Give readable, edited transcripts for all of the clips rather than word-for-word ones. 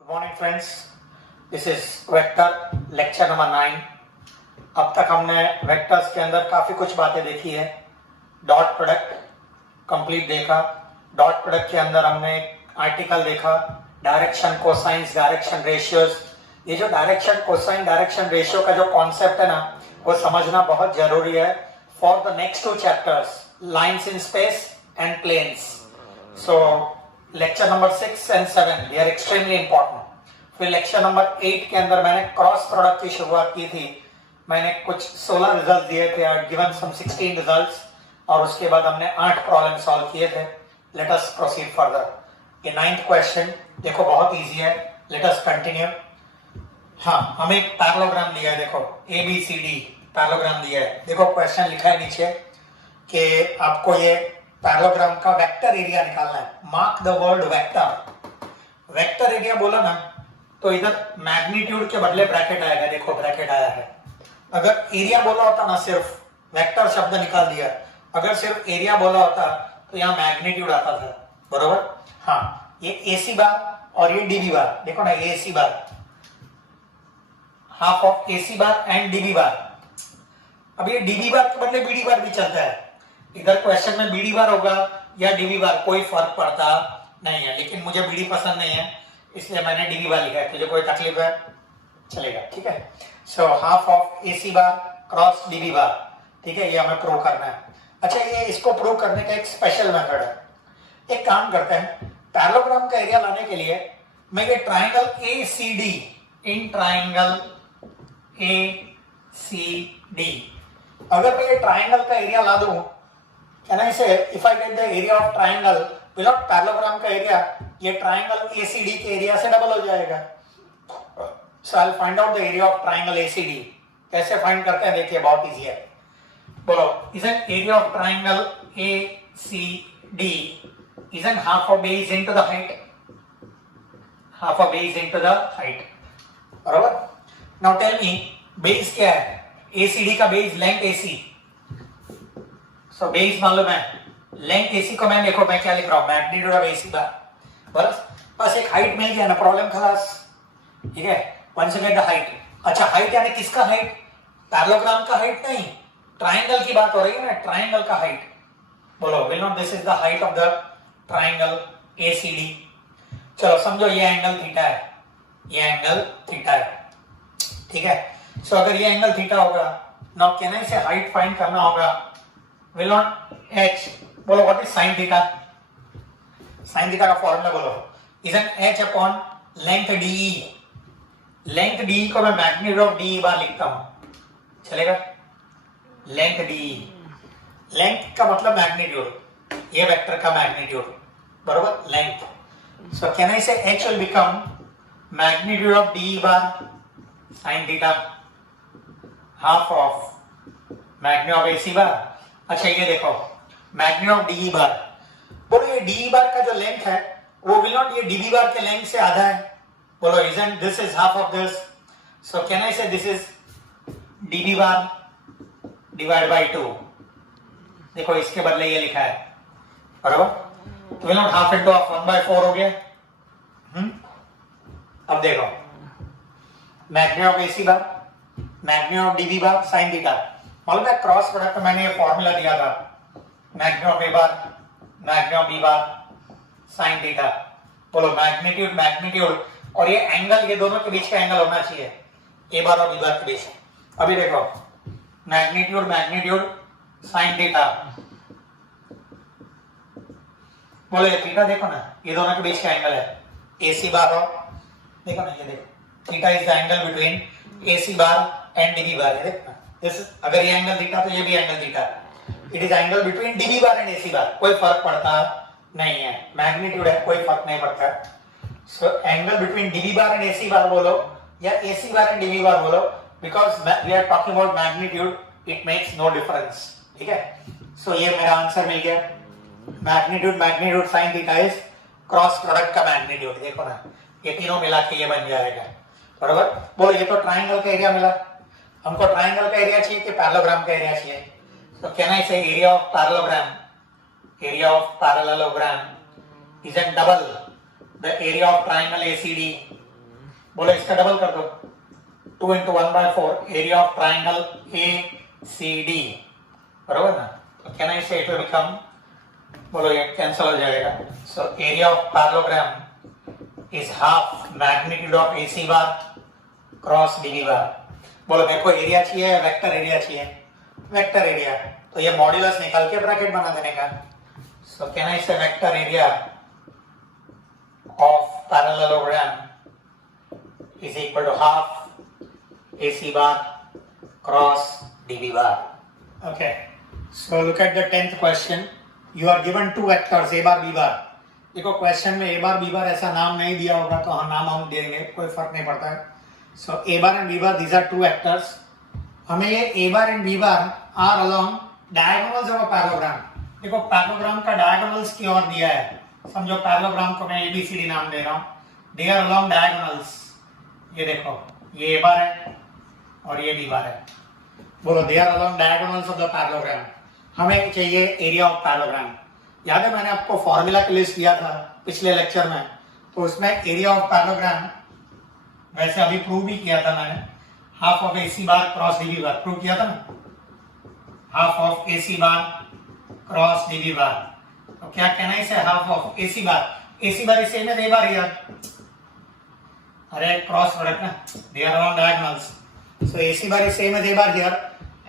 Good morning friends, this is vector lecture number 9। अब तक हमने वेक्टर्स के अंदर काफ़ी कुछ बातें देखी है। डॉट प्रोडक्ट कंप्लीट देखा। डॉट प्रोडक्ट के अंदर हमने आर्टिकल देखा, डायरेक्शन कोसाइंस, डायरेक्शन रेशियोज। ये जो डायरेक्शन कोसाइन डायरेक्शन रेशियो का जो कॉन्सेप्ट है ना, वो समझना बहुत जरूरी है for the next two chapters, lines in space and planes. So lecture number 6 and 7 they are extremely important। फिर लेक्चर नंबर 8 के अंदर मैंने क्रॉस प्रोडक्ट की शुरुआत की थी। मैंने कुछ 16 रिजल्ट दिए थे, आई गिवन सम 16 रिजल्ट्स, और उसके बाद हमने 8 प्रॉब्लम सॉल्व किए थे। Let us proceed further. ये 9th क्वेश्चन देखो, बहुत इजी है। Let us continue. हाँ, हमें एक पैरेललोग्राम दिया है, देखो ABCD पैरेललोग्राम दिया है। देखो क्वेश्चन लिखा है नीचे कि आपको ये पैरेललोग्राम का वेक्टर एरिया निकालना है। Mark the word vector. Vector area बोला ना तो इधर मैग्नीट्यूड के बदले ब्रैकेट आएगा। देखो ब्रैकेट आया है। अगर एरिया बोला होता ना, सिर्फ वेक्टर शब्द निकाल दिया, अगर सिर्फ एरिया बोला होता तो यहाँ मैग्नीट्यूड आता था, बरोबर। हाँ, ये AC बार और ये DB बार, देखो ना, ये AC bar, half of AC bar and DB बार। अब ये DB बार के बदले BD बार भी चलता है। इधर क्वेश्चन में BD बार होगा या DB बार, कोई फर्क पड़ता नहीं है, लेकिन मुझे BD पसंद नहीं है इसलिए मैंने DB बार लिखा है। तुझे कोई तकलीफ है? चलेगा, ठीक है। सो half of AC bar cross DB बार, ठीक है, ये हमें प्रूव करना है। अच्छा, ये इसको प्रूव करने का एक स्पेशल मेथड है। एक काम करते हैं, पैरेललोग्राम का एरिया लाने के लिए मैं ये triangle ACD, in triangle ACD, अगर मैं ये ट्राइंगल का एरिया ला दूं, can I say if I get the area of triangle without parallelogram का एरिया, ये ट्राइंगल ACD के एरिया से डबल हो जाएगा। So I'll find out the area of triangle ACD। कैसे फाइंड करते हैं देखिए, बहुत इजी है। बोलो, isn't area of triangle ACD isn't half of base into the height? Half of base into the height, बराबर। Now tell me, base क्या है? ACD का base length AC। So base मालूम है, लेंथ AC को मैं, देखो मैं क्या लिख रहा हूं, मैग्नीट्यूड ऑफ AC बार। बस एक हाइट मिल गया ना, प्रॉब्लम खलास, ठीक है। Once you get the height. अच्छा, हाइट यानी किसका हाइट? पैरेललोग्राम का हाइट नहीं, ट्राइंगल की बात हो रही है ना, ट्राइंगल का हाइट। बोलो, will not this is the height of the triangle ACD। चलो समझो, ये एंगल थीटा है, ये एंगल थीटा है, ठीक है। सो अगर ये एंगल थीटा होगा, नाउ कैन आई से हाइट फाइंड करना होगा, विल नॉट h। बोलो, what is sine theta? Sine theta का फॉर्मूला बोलो, isn't h upon length DE। Length DE को मैं मैग्नीट्यूड ऑफ DE बार लिखता हूं, चलेगा। लेंथ DE, लेंथ का मतलब मैग्नीट्यूड, ये वेक्टर का मैग्नीट्यूड, बरोबर, लेंथ। सो कैन आई से h will become magnitude of DE bar sine theta, half of magnitude of AC बार। अच्छा, ये देखो मैग्नीट्यूड ऑफ DE बार। बोलो, ये DE बार का जो लेंथ है वो विल नॉट ये DB बार के लेंथ से आधा है। बोलो, isn't this is half of this? So can I say this is DB bar divided by 2? देखो, इसके बदले ये लिखा है, बराबर। तो will not half into half 1/4 हो गया। अब देखो, magnitude of AC bar, magnitude of DB bar sine theta. मालूम है, क्रॉस प्रोडक्ट में मैंने ये फॉर्मूला दिया था, magnitude of A bar magnitude of B bar sine theta. बोलो, मैग्नीट्यूड मैग्नीट्यूड और ये एंगल, ये दोनों के बीच का एंगल होना चाहिए, A बार और B बार के बीच। अभी देखो, मैग्नीट्यूड मैग्नीट्यूड साइन थीटा। बोलो, ये थीटा देखो ना, ये दोनों के बीच का एंगल है, AC बार और, देखो ना, ये देखो, theta is the angle between AC bar and DB बार। ये देखो, अगर ये एंगल थीटा तो ये भी angle theta. It is angle between DB bar and AC बार। कोई फर्क पड़ता नहीं है, मैग्नीट्यूड है, कोई फर्क नहीं पड़ता। So angle between DB bar and AC bar बोलो या AC bar and DB bar बोलो, because we are talking about magnitude, it makes no difference, ठीक है। सो ये मेरा आंसर मिल गया, magnitude magnitude sine theta is cross product का मैग्नीट्यूड। देखो ना, ये तीनों मिला के ये बन जाएगा, बराबर। बोलो, ये तो ट्राइंगल का एरिया मिला, हमको ट्राइंगल का एरिया चाहिए कि पैरेललोग्राम का एरिया चाहिए? तो कैन आई से area of parallelogram, area of parallelogram isn't double the area of triangle ACD, बोलो इसका डबल कर दो, 2 into 1/4 area of triangle ACD, बरोबर ना? तो कैन आई से इट विल बिकम, बोलो ये कैंसिल हो जाएगा। So area of parallelogram is half magnitude of AC bar cross DB bar. बोलो मेरे को एरिया चाहिए या वेक्टर एरिया चाहिए? वेक्टर एरिया, तो ये मॉड्यूलस निकाल के ब्रैकेट बना देने का। सो कैन आई से vector area of parallelogram is equal to half AC bar cross DB bar. Okay, so look at the 10th question. You are given two vectors A bar B bar. देखो question में A bar B bar ऐसा नाम नहीं दिया होगा तो नाम हम देंगे, कोई फर्क नहीं पड़ता है। So A bar and B bar, these are two vectors. हमें ये A bar and B bar are along diagonals of a parallelogram. देखो पैरेललोग्राम का डायगोनल्स की ओर दिया है, समझो पैरेललोग्राम को मैं ABCD नाम दे रहा हूँ। They are along diagonals. ये देखो ये A बार है और ये B बार है। बोलो they are along diagonals of the parallelogram. हमें चाहिए एरिया ऑफ पैरेललोग्राम। याद है मैंने आपको फॉर्मूला की लिस्ट दिया था पिछले लेक्चर में, तो उसमें एरिया ऑफ पैरेललोग्राम वैसे अभी प्रूव भी किया था मैंने, half of AC bar cross DB bar prove किया था ना, half of AC bar cross DB bar. तो क्या कहना है इसे, half of AC bar is same as A bar यार, अरे क्रॉस प्रोडक्ट ना, they are along diagonals, so AC bar is same as A bar here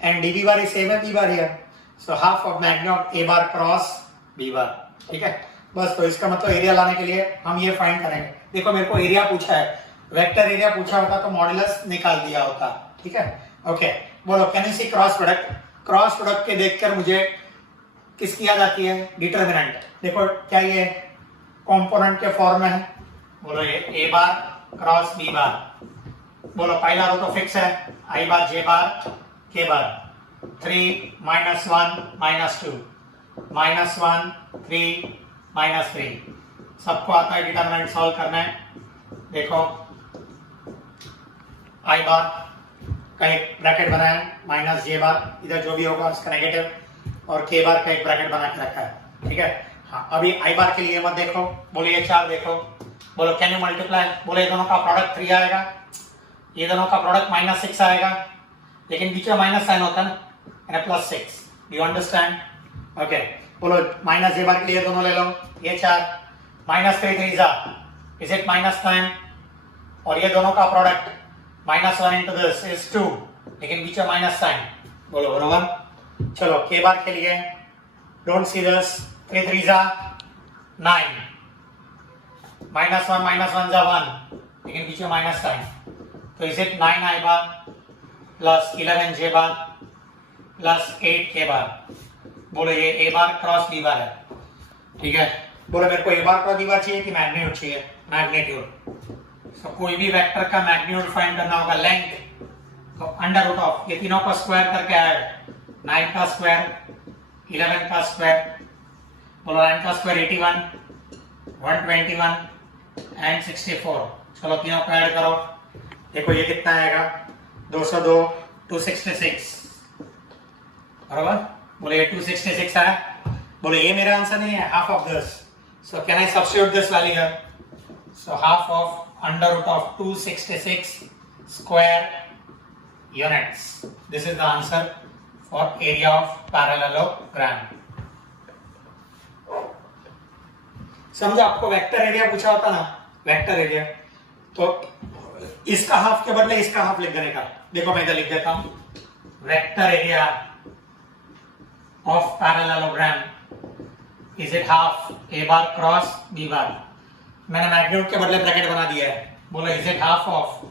and DB bar is same as B bar here, so half of magnitude of A bar cross B bar, ठीक है। बस तो इसका मतलब area लाने के लिए हम ये फाइंड करेंगे। देखो मेरे को एरिया पूछा है, वेक्टर एरिया पूछा होता तो मॉड्यूलस निकाल दिया होता, ठीक है। ओके बोलो can you see cross product? Cross product के देखकर मुझे किसकी याद आती है? डिटरमिनेंट। देखो क्या ये कॉम्पोनेंट के फॉर्म में है? बोलो ये A बार क्रॉस B बार। बोलो पहला रो तो फिक्स है, I bar J bar K बार, 3 -1 -2 -1 3 -3, सबको आता है डिटरमिनेंट सॉल्व करना है। देखो I बार का एक ब्रैकेट बनाया, माइनस J बार इधर जो भी होगा उसका नेगेटिव, और K बार का एक ब्रैकेट बना के रखा है, ठीक है। हाँ अभी I बार के लिए मत देखो, बोलो ये 4 देखो, बोलो कैन यू मल्टीप्लाई? बोलो ये दोनों का प्रोडक्ट 3 आएगा, ये दोनों का प्रोडक्ट -6 आएगा, लेकिन बीच में माइनस साइन होता है ना, +6। Do you understand? ओके बोलो माइनस J बार के लिए दोनों ले लो, ये 4 -3 3 जा इज इट -9, और ये दोनों का प्रोडक्ट -1 into this is 2, लेकिन बीच में माइनस साइन, बोलो बरोबर। चलो K बार के लिए डोंट सी दिस, 3 3 जा 9, -1 जा 1, लेकिन बीच में माइनस साइन, तो is it 9 I bar plus 11 J bar plus 8 K बार। बोलो ये A bar cross B bar है, ठीक है। बोलो मेरे को A बार क्रॉस B बार चाहिए कि मैग्नीट्यूड चाहिए? मैग्नीट्यूड। तो कोई भी वेक्टर का मैग्नीट्यूड फाइंड करना होगा, लेंथ, तो अंडर रूट ऑफ ये तीनों को स्क्वायर करके आएगा, 9 का स्क्वायर 11 का स्क्वायर, बोलो 9 का स्क्वायर 81 121 एंड 64। चलो तीनों को ऐड करो, देखो ये कितना आएगा, 202 266, बराबर। बोले ये 266 है, बोले ये मेरा आंसर नहीं है, half of this, so can I substitute this value here? So half of under root of 266 square units, this is the answer for area of parallelogram. समझो आपको वेक्टर एरिया पूछा होता ना, वेक्टर एरिया, तो इसका half के बदले इसका हाफ लिख देने का। देखो मैं इधर लिख देता हूं, vector area of parallelogram is it half A bar cross B बार। मैंने मैग्नीट्यूड के बदले ब्रैकेट बना दिया है, बोलो इज इट हाफ ऑफ,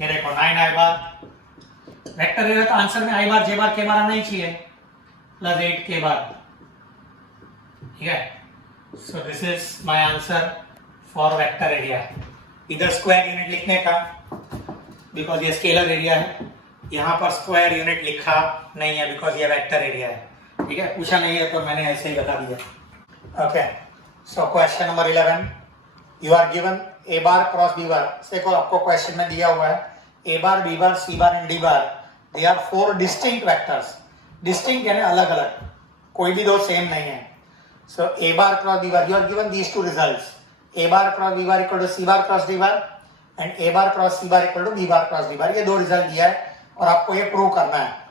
ये देखो 9 I बार, वेक्टर एरिया का आंसर में I bar J bar K बार आना ही चाहिए, प्लस 8 K बार, ठीक है। So this is my answer for vector area. इधर स्क्वायर यूनिट लिखने का, बिकॉज ये स्केलर एरिया है, यहाँ पर स्क्वायर यूनिट लिखा नहीं है बिकॉज ये वेक्टर एरिया है, ठीक है। पूछा नहीं है तो मैंने ऐसे ही बता दिया। Okay so question number 11, you are given A bar cross B bar. देखो आपको क्वेश्चन में दिया हुआ है A bar B bar C bar and D bar, they are 4 distinct vectors. Distinct यानी अलग अलग, कोई भी दो सेम नहीं है। So A bar cross B bar, you are given these two results, A bar cross B bar equal to C bar cross D bar and A bar cross C bar equal to B bar cross D bar. ये दो result दिया है और आपको ये prove करना है।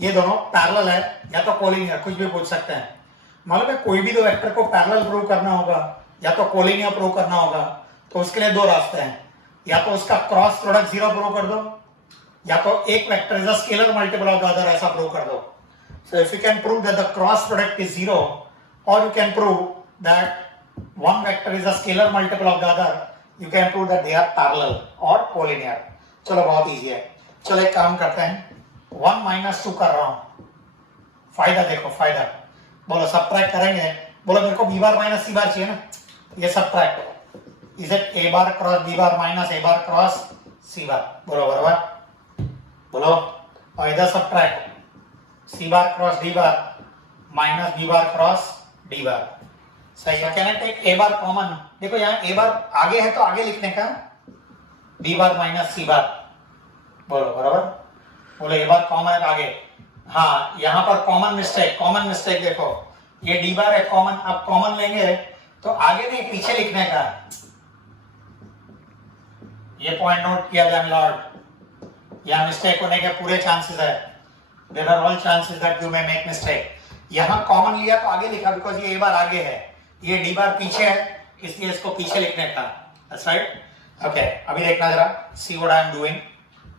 ये दोनों पैरेलल है या तो कोलिनियर, कुछ भी पूछ सकते हैं। मालूम है कोई भी दो वेक्टर को पैरेलल प्रूव करना होगा या तो कोलिनियर प्रूव करना होगा, तो उसके लिए दो रास्ते हैं। या तो उसका क्रॉस प्रोडक्ट जीरो प्रूव कर दो, या तो एक vector is a scalar multiple of the other, ऐसा प्रूव कर दो। So if you can prove that the cross product is zero, और you can prove that one vector is a scalar multiple of the other, you can prove that they are parallel or collinear। चलो बहुत easy है। चलो एक काम करते हैं, 1 minus 2 कर रहा हूं। फायदा देखो, फायदा बोलो सबट्रैक्ट करेंगे। बोलो मेरे को बी बार माइनस सी बार चाहिए ना, ये subtract is it A bar cross B bar minus A bar cross C bar. बोलो बराबर, बोलो। और इधर subtract C bar cross D bar minus B bar cross D bar. सही है। Can I take A bar common? देखो यहाँ ए बार आगे है तो आगे लिखने का, B bar minus C bar. बोलो बराबर, बोलो ए बार कॉमन है आगे। हाँ यहाँ पर कॉमन मिस्टेक देखो, ये डी बार है कॉमन। अब कॉमन लेंगे तो आगे नहीं पीछे लिखने का। ये पॉइंट नोट किया जाए लॉर्ड, यहाँ मिस्टेक होने के पूरे चांसेस है। There are all chances that you may make mistake. यहाँ कॉमन लिया तो आगे लिखा बिकॉज ये ए बार आगे है, ये डी बार पीछे है, इसलिए इसको पीछे लिखने का। That's right. ओके अभी देखना जरा, see what I am doing.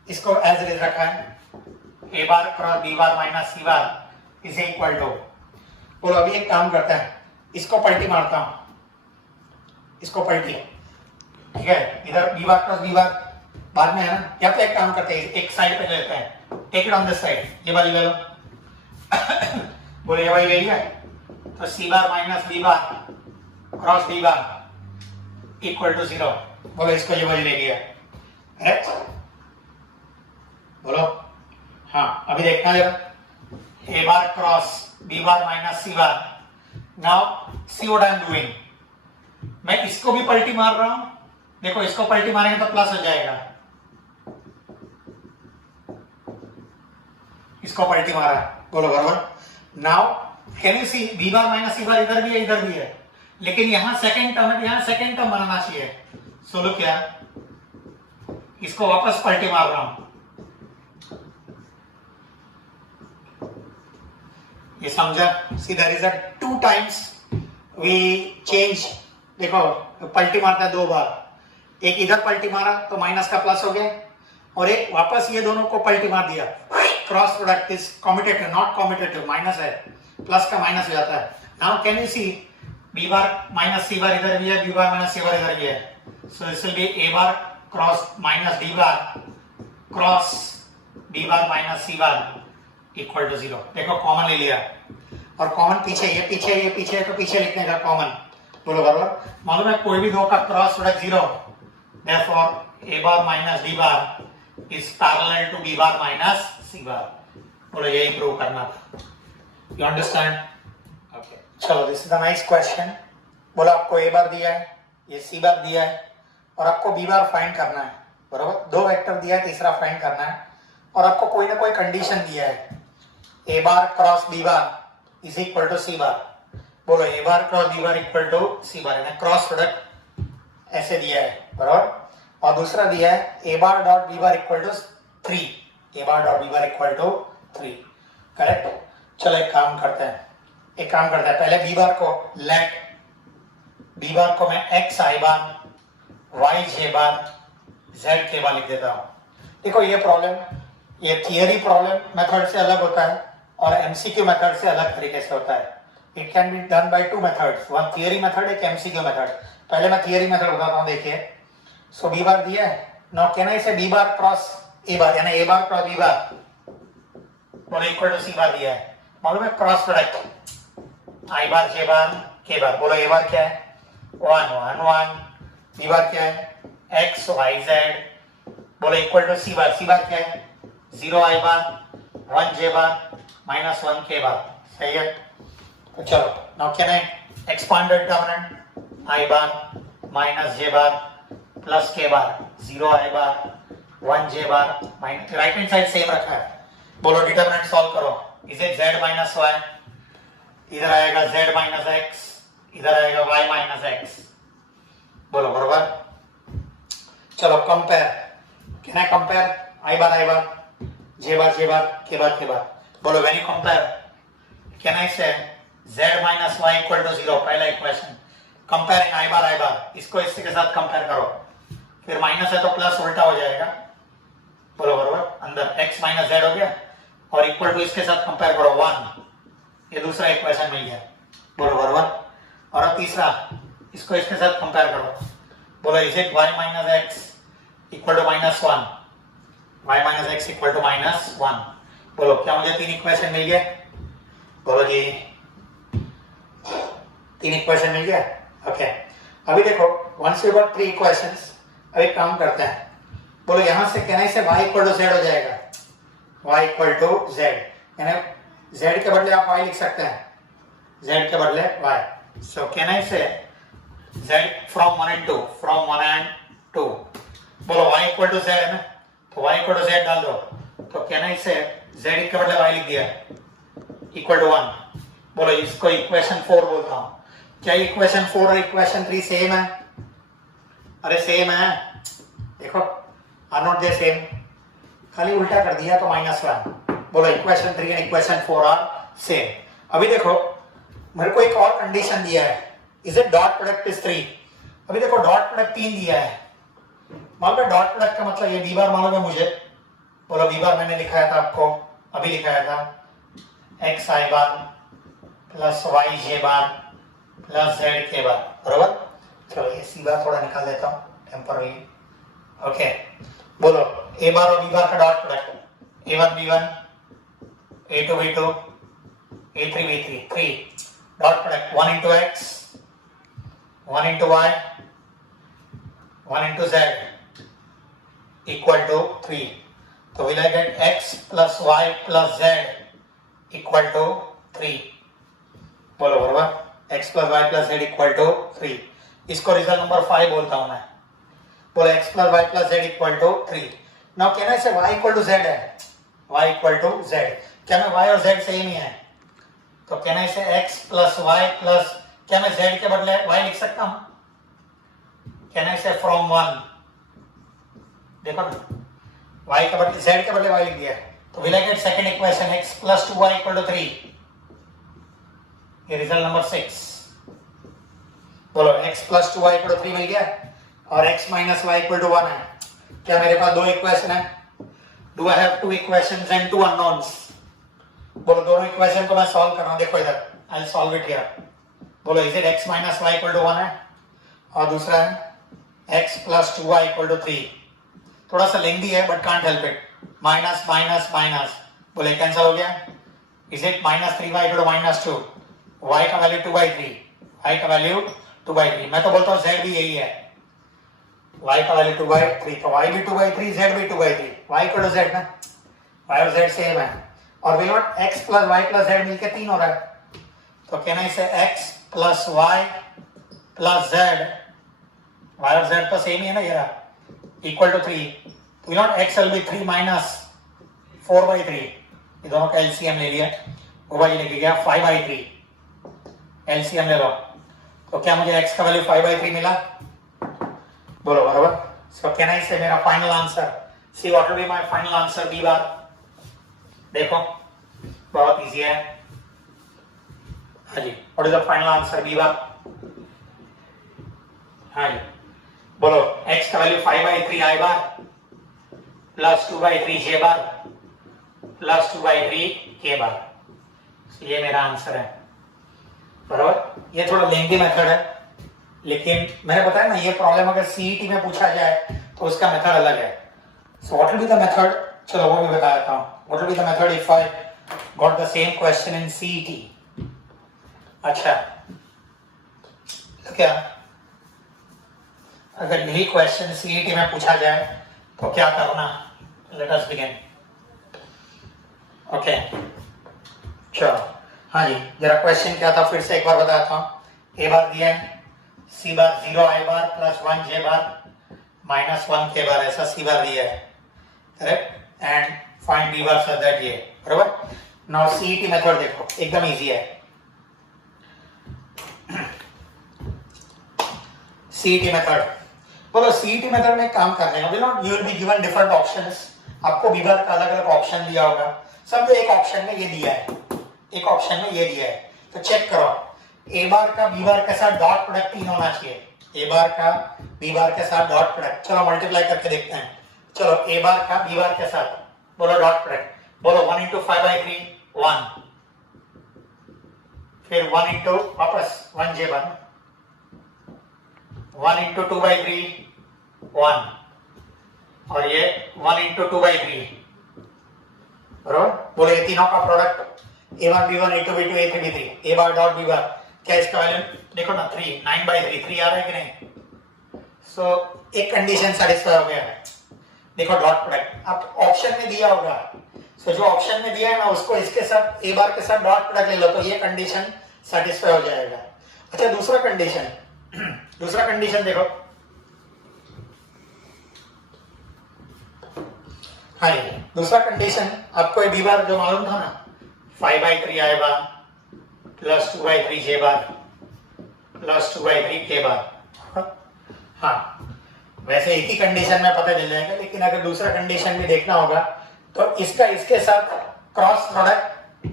इसको एज इट इज रखा है, A bar cross B bar minus C bar is equal to. बोलो अभी एक काम करते हैं, इसको पलटी मारता हूं, इसको पलटी, ठीक है। इधर B bar cross B bar बाद में है ना, या तो एक काम करते हैं एक साइड पे लेते हैं, take it on this side, ये वाली ले लो। बोले ये वाली ले लिया, तो C bar minus B bar cross D bar equal to zero. बोलो इसको ये वाली ले लिया, करेक्ट? बोलो हाँ। अभी देखना जरा, A bar cross B bar minus C bar. Now see what I am doing, मैं इसको भी पलटी मार रहा हूं। देखो इसको पलटी मारेंगे तो प्लस हो जाएगा, इसको पलटी मारा। बोलो बराबर। Now can you see B bar minus C bar इधर भी है इधर भी है, लेकिन यहां सेकेंड टर्म है, यहां सेकेंड टर्म बनाना चाहिए। सोलो क्या, इसको वापस पलटी मार रहा हूं, ये समझा? See there is a 2 times we change. देखो पलटी मारता है 2 बार, एक इधर पलटी मारा तो माइनस का प्लस हो गया, और एक वापस ये दोनों को पलटी मार दिया। Cross product is commutative not commutative, minus है, प्लस का माइनस हो जाता है। Now can you see B bar minus C bar इधर भी है, B bar minus C bar इधर भी है, so this will be A bar cross minus D bar cross B bar minus C bar equal to zero. देखो common ले लिया, और कॉमन पीछे ये पीछे है तो पीछे लिखने का कॉमन। बोलो बराबर। मालूम है कोई भी दो का cross product zero, therefore A bar minus D bar is parallel to B bar minus C bar. बोलो यही प्रूव करना था। You understand? ओके चलो this is a nice question. बोलो आपको ए बार दिया है, ये सी बार दिया है, और आपको बी बार फाइंड करना है। बराबर, 2 वेक्टर दिया है, तीसरा फाइंड करना है, और आपको कोई ना कोई कंडीशन दिया है, A bar cross B bar is equal to C bar. बोलो A bar cross B bar equal to C bar, यानी क्रॉस प्रोडक्ट ऐसे दिया है। बराबर, और दूसरा दिया है A bar dot B bar equal to 3, A bar dot B bar equal to 3, correct? चलो एक काम करते हैं, पहले बी बार को बी बार को मैं एक्स आई बार वाई जे बार जेड के बार लिख देता हूं। देखो ये प्रॉब्लम, ये थियरी प्रॉब्लम मेथड से अलग होता है और एमसीक्यू मेथड से अलग तरीके से होता है। It can be done by 2 methods, one theory method, एक एमसीक्यू मेथड। पहले मैं थियरी मेथड बताता हूं। देखिए, सो बी बार दिया है, नाउ कैन आई से बी बार क्रॉस ए बार, यानी ए बार क्रॉस बी बार बोलो इक्वल टू सी बार दिया है। मालूम है cross product I bar J bar K bar. बोलो ए बार क्या है 1 1 1, बी बार क्या है एक्स वाई जेड। बोलो इक्वल टू सी बार क्या है 0 I bar 1 J bar minus 1 के बार। सही है? तो चलो now can I expand determinant I bar minus J bar plus K bar 0 I bar 1 J bar minus, right hand side same रखा है। बोलो डिटरमिनेंट सॉल्व करो, इसे z माइनस वाई, इधर आएगा z माइनस एक्स, इधर आएगा y माइनस एक्स। बोलो बरोबर। चलो compare, can I compare I bar J bar K bar, बोलो when you compare can I say z minus Y equal to 0, पहला इक्वेशन कंपेयरिंग आई बार, इसको इससे के साथ कंपेयर करो, फिर माइनस है तो प्लस उल्टा हो जाएगा, बोलो बरोबर, अंदर x माइनस z हो गया और इक्वल टू इसके साथ कंपेयर करो 1, ये दूसरा इक्वेशन मिल गया, बोलो बरोबर। और अब तीसरा, इसको इसके साथ कंपेयर करो, बोलो is it y minus x equal to minus 1, y minus x equal to minus 1, बोलो क्या मुझे 3 इक्वेशन मिल गया, बोलो जी 3 इक्वेशन मिल गया। ओके अभी देखो वंस यू गॉट 3 इक्वेशंस, अभी काम करते हैं, बोलो यहां से कहने से y इक्वल टू z हो जाएगा, y इक्वल टू z, यानी z के बदले आप y लिख सकते हैं, z के बदले y, so can I say z from 1 and 2, बोलो y इक्वल टू z है ना, तो y इक्वल टू z डाल दो, तो कैन आई से z के बदले y लिख दिया इक्वल टू 1, बोलो इसको इक्वेशन 4 बोलता हूं। क्या इक्वेशन 4 और इक्वेशन 3 सेम है? अरे सेम है, देखो आर नॉट दे सेम, खाली उल्टा कर दिया तो -1, बोलो इक्वेशन 3 और इक्वेशन 4 आर सेम। अभी देखो मेरे को एक और कंडीशन दिया है, is it dot product is 3, अभी देखो डॉट प्रोडक्ट 3 दिया है, मालूम है डॉट प्रोडक्ट का मतलब ये b बार मालूम है मुझे, बोलो b बार मैंने लिखाया था आपको, अभी लिखाया था x i bar plus y j bar plus z k बार, बरोबर। चलो ये सी बार थोड़ा निकाल देता हूँ टेम्पररी, ओके बोलो a बार और b बार का dot product, a1 b1 a2 b2 a3 b3, 3 dot product 1 into x 1 into y 1 into z equal to 3, तो will I get x plus y plus z equal to 3, बोलो बराबर, x plus y plus z equal to 3, इसको result number 5 बोलता हूं मैं, बोलो x plus y plus z equal to 3। Now कहना है y equal to z है, y equal to z, क्या मैं y और z सेम ही है, तो कहना है x plus y plus, क्या मैं z के बदले y लिख सकता हूं, कहना है फ्रॉम 1, देखो ना y के बदले z के बदले y लिख दिया, तो will I get second equation x plus 2y equal to 3, ये रिजल्ट नंबर 6, बोलो x plus 2y equal to 3 मिल गया और x minus y equal to 1 है, क्या मेरे पास 2 इक्वेशन है, do I have 2 equations and 2 unknowns, बोलो दोनों इक्वेशन को मैं सॉल्व कर रहा हूं, देखो इधर I will solve it here, बोलो is it x minus y equal to 1 है और दूसरा है x plus 2y equal to 3, थोड़ा सा लेंथी है but can't help it, minus minus minus, बोले कैंसिल हो गया, is it -3y equal to -2, y का वैल्यू 2/3, y का वैल्यू 2/3, मैं तो बोलता हूँ z भी यही है, y का वैल्यू 2/3, तो y भी 2/3 z भी 2/3, y equal to z ना, y और z सेम है, और will not x plus y plus z मिलके 3 हो रहा है, तो कहना इसे x plus y plus z, y और z तो सेम ही है ना, ये रहा इक्वल टू 3, तो will not x will be 3 minus 4/3, ये दोनों का एलसीएम ले लिया, वो भाई लेके गया 5/3, एलसीएम ले लो, तो क्या मुझे x का वैल्यू 5/3 मिला, बोलो बराबर, सो कहना इसे मेरा final answer, see what will be my final answer b bar, देखो बहुत इजी है, हाँ जी, what is the final answer b bar, हाँ जी, बोलो x का value 5/3 i bar plus 2/3 j bar plus 2/3 k bar, ये मेरा आंसर है, बराबर। ये थोड़ा लेंथी मेथड है, लेकिन मैंने बताया ना ये प्रॉब्लम अगर सीईटी में पूछा जाए तो उसका मेथड अलग है, so what will be the method, चलो वो भी बता देता हूं, what will be the method if I got the same question in CET. अच्छा तो क्या अगर यही क्वेश्चन सीईटी में पूछा जाए तो क्या करना, लेट अस बिगिन, ओके चलो, हाँ जी जरा क्वेश्चन क्या था फिर से एक बार बताता हूँ, ए बार दिया है, सी बार 0 i bar plus 1 j bar minus 1 k बार, ऐसा सी बार दिया है, correct, and find b bar so that ये, बराबर। नाउ सीईटी मेथड देखो एकदम इजी है, सीईटी मेथड बोलो सीईटी मेथड में काम करने का you will be given different options, आपको बी बार का अलग अलग ऑप्शन दिया होगा, सब एक ऑप्शन में ये दिया है, एक ऑप्शन में ये दिया है, तो चेक करो ए बार का बी बार के साथ डॉट प्रोडक्ट 3 होना चाहिए, ए बार का बी बार के साथ डॉट प्रोडक्ट, चलो मल्टीप्लाई करके देखते हैं, चलो ए बार का बी बार के साथ बोलो डॉट प्रोडक्ट, बोलो 1 into 5/3 1, फिर 1 into वापस 1j1, 1 into 2/3 1, और ये 1 into 2/3, बराबर, बोलो ये तीनों का product a1 b1 a2 b2 a3 b3, a bar dot b बार, क्या इसका वैल्यू देखो ना 3 9/3 3 आ रहा है कि नहीं, सो एक कंडीशन सेटिस्फाई हो गया, देखो डॉट प्रोडक्ट अब ऑप्शन में दिया होगा, सो जो ऑप्शन में दिया है ना उसको इसके साथ ए बार के साथ डॉट प्रोडक्ट ले लो तो ये कंडीशन सेटिस्फाई हो जाएगा। अच्छा दूसरा कंडीशन, दूसरा कंडीशन देखो, हाँ ये दूसरा कंडीशन आपको बी बार जो मालूम था ना 5/3 आई बार प्लस 2/3 जे बार प्लस 2/3 के बार, हाँ वैसे एक ही कंडीशन में पता चल जाएगा, लेकिन अगर दूसरा कंडीशन भी देखना होगा तो इसका इसके साथ क्रॉस प्रोडक्ट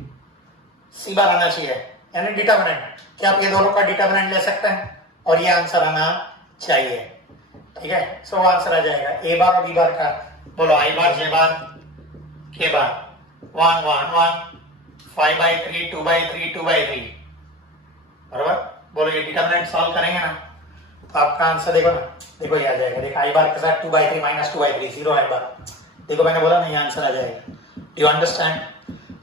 सी बार आना चाहिए, यानी डिटरमिनेंट, क्या आप ये दोनों का डिटरमिनेंट ले सकते हैं और ये आंसर आना चाहिए, ठीक है, सो आंसर आ जाएगा ए बार और बी बार का, बोलो आई बार जे बार के बार 1 1 1 5/3 2/3 2/3, बराबर, बोलो ये डिटरमिनेंट सॉल्व करेंगे ना तो आपका आंसर देखो ना, देखो ये आ जाएगा, देखो आई बार के साथ 2/3 माइनस 2/3 0 आई बार, देखो मैंने बोला नहीं आंसर आ जाएगा, you understand,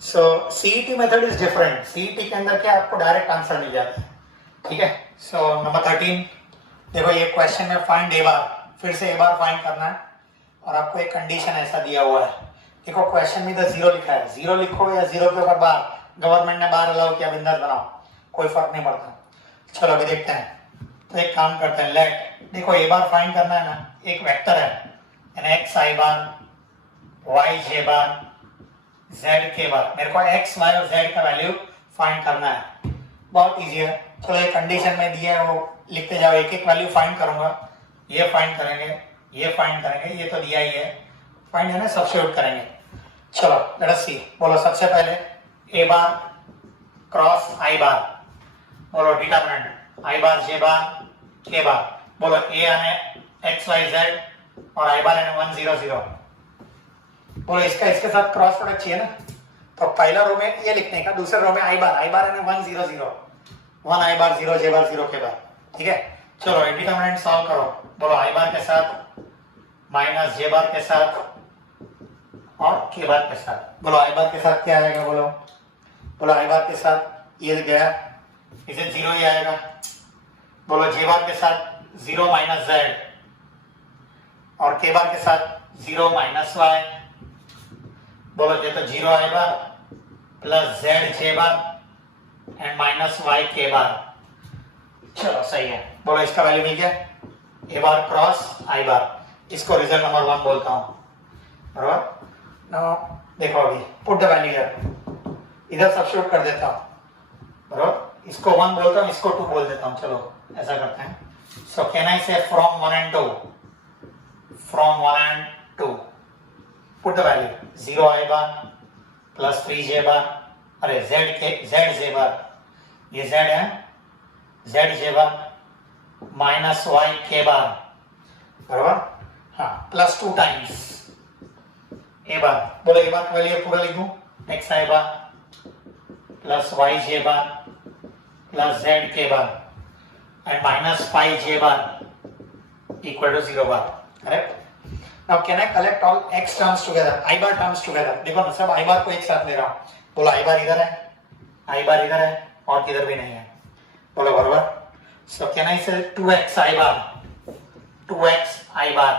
so CET method is different, CET के अंदर क्या आपको डायरेक्ट आंसर मिल जाता है, ठीक है, सो नंबर 13 देखो ये क्वेश्चन में फाइंड ए बार, फिर से ए बार फाइंड करना है और आपको एक कंडीशन ऐसा दिया हुआ है, देखो क्वेश्चन में तो 0 लिखा है, 0 लिखो या 0 के ऊपर बार, गवर्नमेंट ने बार अलाउ किया, बिंदास बनाओ, कोई फर्क नहीं पड़ता, चलो अभी देखते हैं, तो एक काम करते हैं, लेट देखो ए बार फाइंड करना है ना, एक वेक्टर है यानी एक्स आई बार वाई जे बार जेड के बार, मेरे को एक्स वाई और जेड का वैल्यू फाइंड करना है, बहुत इजी है, चलो ये कंडीशन में दिया है वो लिखते जाओ, एक एक वैल्यू फाइंड करूंगा, ये फाइंड करेंगे, ये फाइंड करेंगे, ये तो दिया ही है, फाइंड है ना, सब्स्टिट्यूट करेंगे, चलो लेट अस सी, बोलो सबसे पहले ए बार क्रॉस आई बार, बोलो determinant I bar J bar K bar, बोलो ए यानी एक्स वाई जेड और आई बार यानी 1 0 0, बोलो इसका इसके साथ क्रॉस प्रोडक्ट चाहिए ना, तो पहला रो में ये लिखने का, दूसरे रो में आई बार यानी 1 0 0 1 आई बार 0 जे बार 0 के बार, ठीक है, चलो डिटरमिनेंट सॉल्व करो, बोलो आई बार के साथ माइनस जे बार के साथ और के बार के साथ, बोलो आई बार के साथ क्या आएगा, बोलो बोलो आई बार के साथ ये गया, इसे 0 ही आएगा, बोलो जे बार के साथ 0 माइनस जेड और के बार के साथ 0 माइनस वाई, बोलो ये तो 0 I bar plus Z J bar and minus Y K bar, चलो सही है, बोलो इसका वैल्यू मिल गया ए बार क्रॉस आई बार, इसको रिजल्ट नंबर 1 बोलता हूं, बराबर, नाउ देखो अभी पुट द वैल्यू हियर, इधर सब्स्टिट्यूट कर देता हूं, बराबर, इसको 1 बोलता हूं, इसको 2 बोल देता हूं, चलो ऐसा करते हैं, सो कैन आई से from 1 and 2, from 1 and 2 put the value 0 i bar plus 3 j bar, अरे z j bar, ये z है, z j bar minus y k bar, बराबर, हाँ प्लस 2 टाइम्स a bar, बोलो a bar का value पूरा लिख दूं, x i bar plus y j bar plus z k bar and minus 5 j bar equal to 0 bar, correct? Now can I collect all x terms together, I bar terms together, देखो ना सब I bar को एक साथ ले रहा हूँ, बोलो I bar इधर है, I bar इधर है और किधर भी नहीं है, बोलो बराबर, so can I say 2x I bar, 2x I bar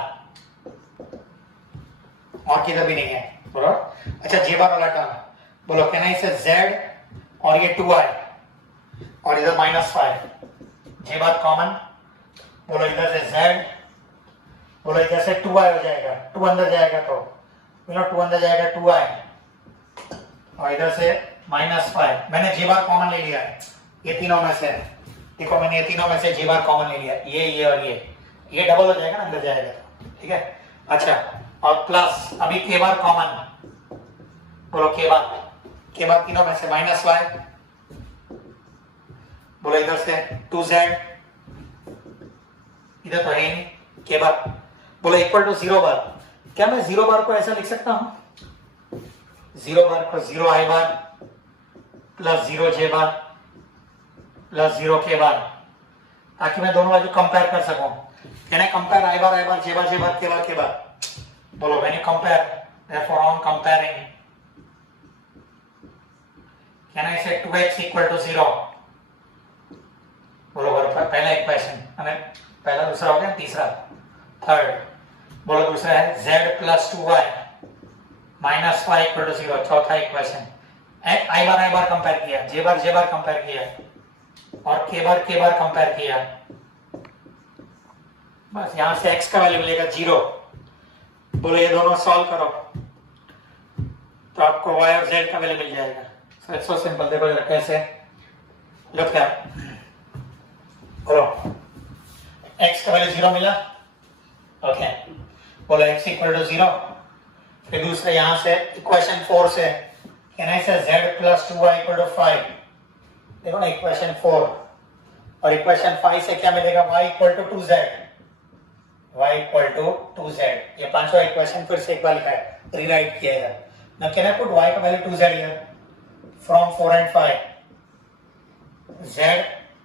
और किधर भी नहीं है, बराबर, अच्छा j bar वाला टर्म, बोलो can I say z और ये 2i और इधर -5, j bar कॉमन, बोलो इधर से z, बोलो इधर से 2i हो जाएगा, 2 अंदर जाएगा तो 2 अंदर जाएगा 2i और इधर से -5, मैंने j बार कॉमन ले लिया है, ये तीनों में से देखो, मैंने ये तीनों में से j बार कॉमन ले लिया, ये और ये ये डबल हो जाएगा ना अंदर जाएगा तो, ठीक है। अच्छा, और प्लस अभी के बार कॉमन, बोलो के बार तीनों में से माइनस वाई, बोलो इधर से 2z, इधर तो है ही नहीं, के बार बोलो इक्वल टू 0 बार। क्या मैं 0 बार को ऐसा लिख सकता हूं, 0 बार को 0 i bar plus 0 j bar plus 0 k बार, ताकि मैं दोनों बाजू कंपेयर कर सकूं। Can I compare i bar j bar k बार? बोलो when you compare, therefore on comparing, can I say 2x equal to 0? बोलो पहला इक्वेशन, हमें पहला दूसरा हो गया, तीसरा थर्ड, बोलो दूसरा है z plus 2y minus y equal to 0, चौथा इक्वेशन। i बार कंपेयर किया, j बार कंपेयर किया और k बार कंपेयर किया, बस यहां से x का वैल्यू मिलेगा 0। बोलो ये दोनों सॉल्व करो तो आपको y और z का वैल्यू मिल जाएगा। So it's so simple. देखो जरा कैसे, लुक क्या, बोलो x का वैल्यू 0 मिला, ओके, बोलो x इक्वल टू 0। फिर दूसरा यहां से इक्वेशन 4 से can I say z plus 2y equal to 5, देखो ना इक्वेशन 4, और इक्वेशन 5 से क्या मिलेगा, y equal to 2z, y equal to 2z। ये पांचवा इक्वेशन फिर से एक बार लिखा है, रीराइट किया है। Now can I put y का value 2z here from 4 and 5, z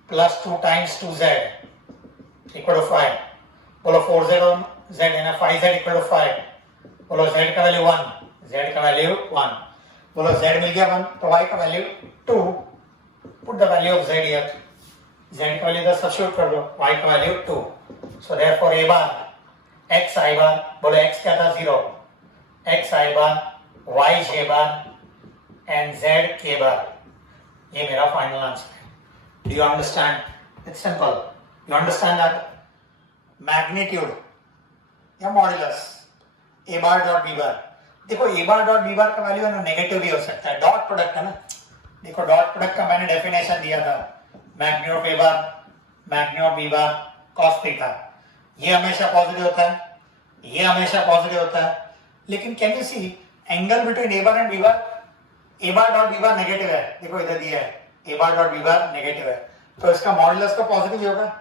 plus 2 times 2z equal to 5, बोलो 4z on z है ना, 5z इक्वल टू 5, बोलो z का वैल्यू 1, z का वैल्यू 1, बोलो z मिल गया 1 तो y का value 2, put the value of z here, z का वैल्यू इधर सब्स्टिट्यूट कर दो, y का value 2, so therefore a bar x i bar, बोलो x क्या था 0, x i bar, y j bar and z k bar, ये मेरा फाइनल आंसर है। Do you understand? It's simple. You understand that magnitude या modulus a bar dot b bar, देखो a bar dot b बार का value है ना negative भी हो सकता है, डॉट प्रोडक्ट है ना, देखो डॉट प्रोडक्ट का मैंने डेफिनेशन दिया था, magni of a bar magni of b bar cos theta, ये हमेशा पॉजिटिव होता है, ये हमेशा पॉजिटिव होता है, लेकिन can you see angle between a bar and b bar, a bar dot b bar negative है, देखो इधर दिया है a bar dot b bar negative है, तो इसका मॉड्यूलस तो पॉजिटिव ही होगा,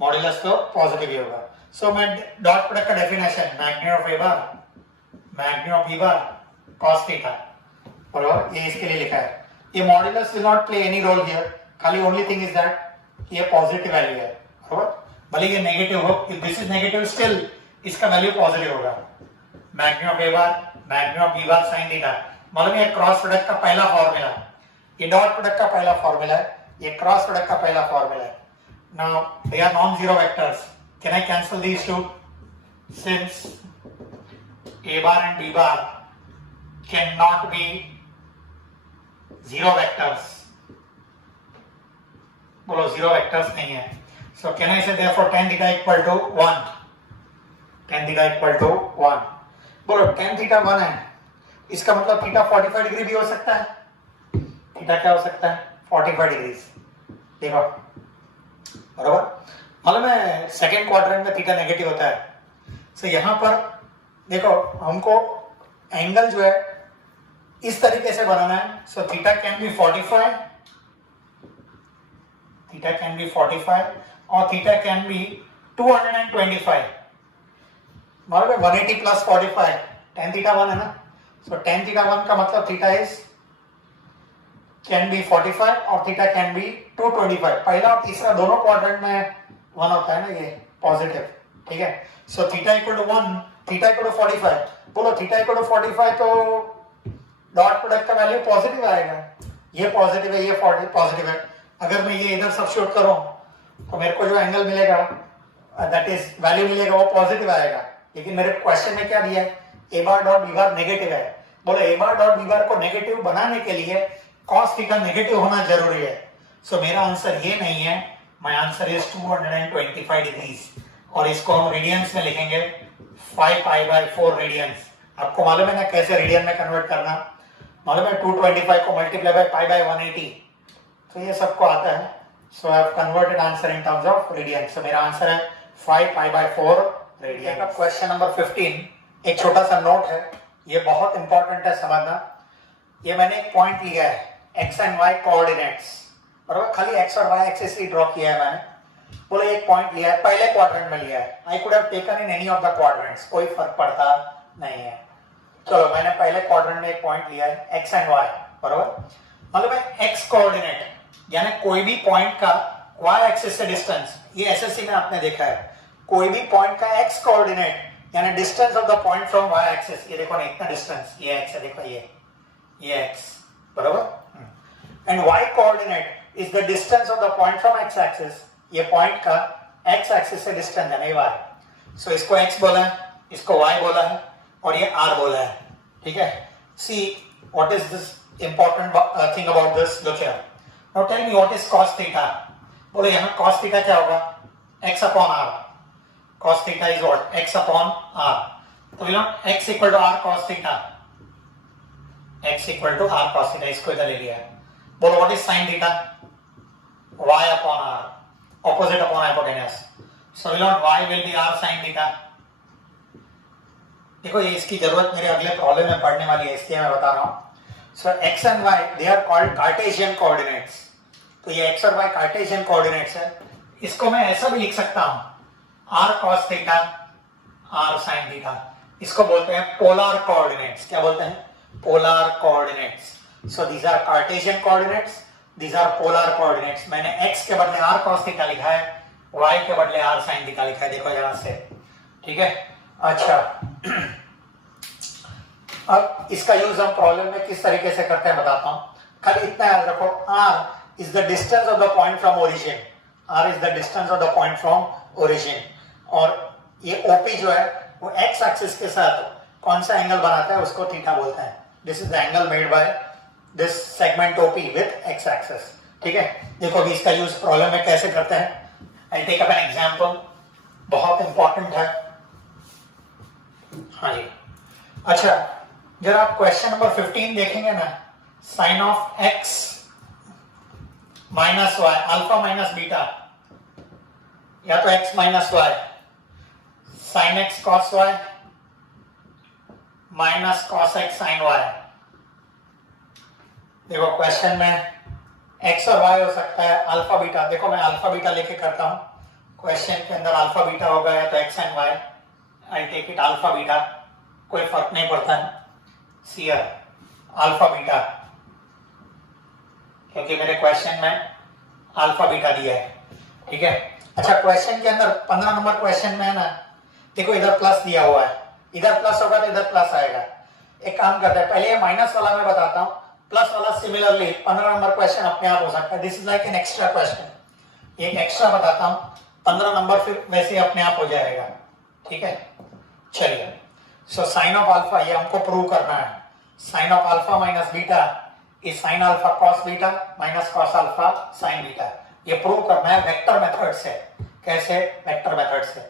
मॉड्यूलस तो पॉजिटिव ही होगा। सो मैं डॉट प्रोडक्ट का definition magni of a bar magni of b bar cos theta, और ये इसके लिए लिखा है, ये modulus will not play any role here, खाली ओनली थिंग इज दैट ये पॉजिटिव वैल्यू है, बराबर, भले ये नेगेटिव हो, if this is negative still इसका वैल्यू पॉजिटिव होगा। Magni of a bar magni of b bar sin theta, मालूम है क्रॉस प्रोडक्ट का पहला फॉर्मूला, ये डॉट प्रोडक्ट का पहला फॉर्मूला है, ये क्रॉस प्रोडक्ट का पहला फॉर्मूला है। Now they are non zero vectors, can I cancel these two, since a bar and b bar can not be zero vectors, बोलो जीरो वेक्टर्स नहीं है, so can I say therefore tan theta equal to 1, tan theta equal to 1, बोलो tan theta 1 है, इसका मतलब theta 45 degree भी हो सकता है, थीटा क्या हो सकता है 45 डिग्री, देखो बराबर, मालूम है सेकेंड क्वाड्रेंट में थीटा नेगेटिव होता है, सो यहां पर देखो हमको एंगल जो है इस तरीके से बनाना है, so theta can be 45, theta can be 45 और थीटा कैन बी 225, मालूम है 180 प्लस 45, tan थीटा 1 है ना, सो tan थीटा 1 का मतलब थीटा इज कैन बी 45 और थीटा कैन बी 225, पहला और तीसरा दोनों क्वाड्रेंट में 1 होता है ना, ये पॉजिटिव, ठीक है। So theta equal to 1, theta equal to 45, बोलो थीटा इक्वल टू 45 तो डॉट प्रोडक्ट का वैल्यू पॉजिटिव आएगा, ये पॉजिटिव है, ये पॉजिटिव है, अगर मैं ये इधर सब्स्टिट्यूट करूं तो मेरे को जो एंगल मिलेगा दैट इज वैल्यू मिलेगा वो पॉजिटिव आएगा, लेकिन मेरे क्वेश्चन में क्या दिया है a bar dot b bar negative है, बोलो a बार डॉट b बार को नेगेटिव बनाने के लिए cos थीटा नेगेटिव होना जरूरी है, सो मेरा आंसर ये नहीं है, माय आंसर इज 225 डिग्रीज, और इसको हम रेडियंस में लिखेंगे 5 पाई बाय 4 रेडियंस। आपको मालूम है ना कैसे रेडियन में कन्वर्ट करना, मालूम है 225 को मल्टीप्लाई बाय पाई बाय 180, तो ये सबको आता है, so I have converted answer in terms of radian, so मेरा आंसर है 5 pi by 4 radian. Question number 15, एक छोटा सा नोट है, ये बहुत इंपॉर्टेंट है समझना। ये मैंने एक पॉइंट लिया है एक्स एंड वाई कोऑर्डिनेट्स, बराबर, खाली एक्स और वाई एक्सिस ही ड्रॉ किया है मैंने। बोले एक पॉइंट लिया है, पहले क्वाड्रेंट में लिया है, I could have taken in any of the quadrants, कोई फर्क पड़ता नहीं है। चलो मैंने पहले क्वाड्रेंट में एक पॉइंट लिया है एक्स एंड वाई, बराबर। मतलब है एक्स कोऑर्डिनेट यानी कोई भी पॉइंट का वाई एक्सिस से डिस्टेंस, ये एसएससी में आपने देखा है, कोई भी पॉइंट का एक्स कोऑर्डिनेट यानी distance of the point from Y axis, ये देखो ना इतना डिस्टेंस, ये एक्स है, देखो ये एक्स, बराबर। And Y coordinate is the distance of the point from X axis, ये पॉइंट का एक्स एक्सिस से डिस्टेंस है, नहीं वाई। सो इसको एक्स बोला है, इसको वाई बोला है और ये आर बोला है, ठीक है। See what is this important thing about this, look here, now tell me what is cos theta. बोले यहाँ cos थीटा क्या होगा, x upon r, cos theta is what, x upon r। तो you know x equal to r cos theta, x equal to r cos theta, इसको इधर ले लिया है। बोलो what is sin theta, y upon r, opposite upon hypotenuse, so we learned y will be r sin theta। देखो ये इसकी जरूरत मेरे अगले प्रॉब्लम में पढ़ने वाली है, इसलिए मैं बता रहा हूं। सो x and y they are called Cartesian coordinates, तो ये x और y कार्टेशियन कोऑर्डिनेट्स है। इसको मैं ऐसा भी लिख सकता हूं r cos theta r sin theta, इसको बोलते हैं पोलर कोऑर्डिनेट्स। क्या बोलते हैं, polar coordinates. So these are Cartesian coordinates, these are polar coordinates। मैंने x के बदले r cos थीटा लिखा है, y के बदले r sin थीटा लिखा है, देखो यहां से, ठीक है। अच्छा अब इसका यूज हम प्रॉब्लम में किस तरीके से करते हैं बताता हूं, खाली इतना याद रखो, r is the distance of the point from origin, r is the distance of the point from origin, और ये OP जो है वो x एक्सिस के साथ कौन सा एंगल बनाता है उसको थीटा बोलते हैं। This is the angle made by this segment OP with x axis, ठीक है। देखो अभी इसका यूज प्रॉब्लम में कैसे करते हैं, I take up an example, बहुत इंपॉर्टेंट है। हाँ जी, अच्छा जरा आप क्वेश्चन नंबर 15 देखेंगे ना, sine of x minus Y, alpha minus beta, या तो x minus Y, sine x cos Y minus cos x sine Y. देखो क्वेश्चन में x और y हो सकता है, अल्फा बीटा, देखो मैं अल्फा बीटा लेके करता हूं, क्वेश्चन के अंदर अल्फा बीटा होगा या तो x and y, I take it alpha beta, कोई फर्क नहीं पड़ता है, सी अल्फा बीटा, क्योंकि मेरे क्वेश्चन में अल्फा बीटा दिया है, ठीक है। अच्छा क्वेश्चन के अंदर 15 नंबर क्वेश्चन में है ना, देखो इधर प्लस दिया हुआ है, इधर प्लस होगा तो इधर प्लस आएगा। एक काम करते हैं, पहले ये माइनस वाला मैं बताता हूं, प्लस वाला सिमिलरली 15 नंबर क्वेश्चन अपने आप हो सकता है, this is like an extra question, एक एक्स्ट्रा बताता हूं, 15 नंबर फिर वैसे अपने आप हो जाएगा, ठीक है। चलिए, सो साइन ऑफ अल्फा, ये हमको प्रूव करना है, sine of alpha minus beta is sine alpha cos beta minus cos alpha sine beta, ये प्रूव करना है वेक्टर मेथड से। कैसे, वेक्टर मेथड से।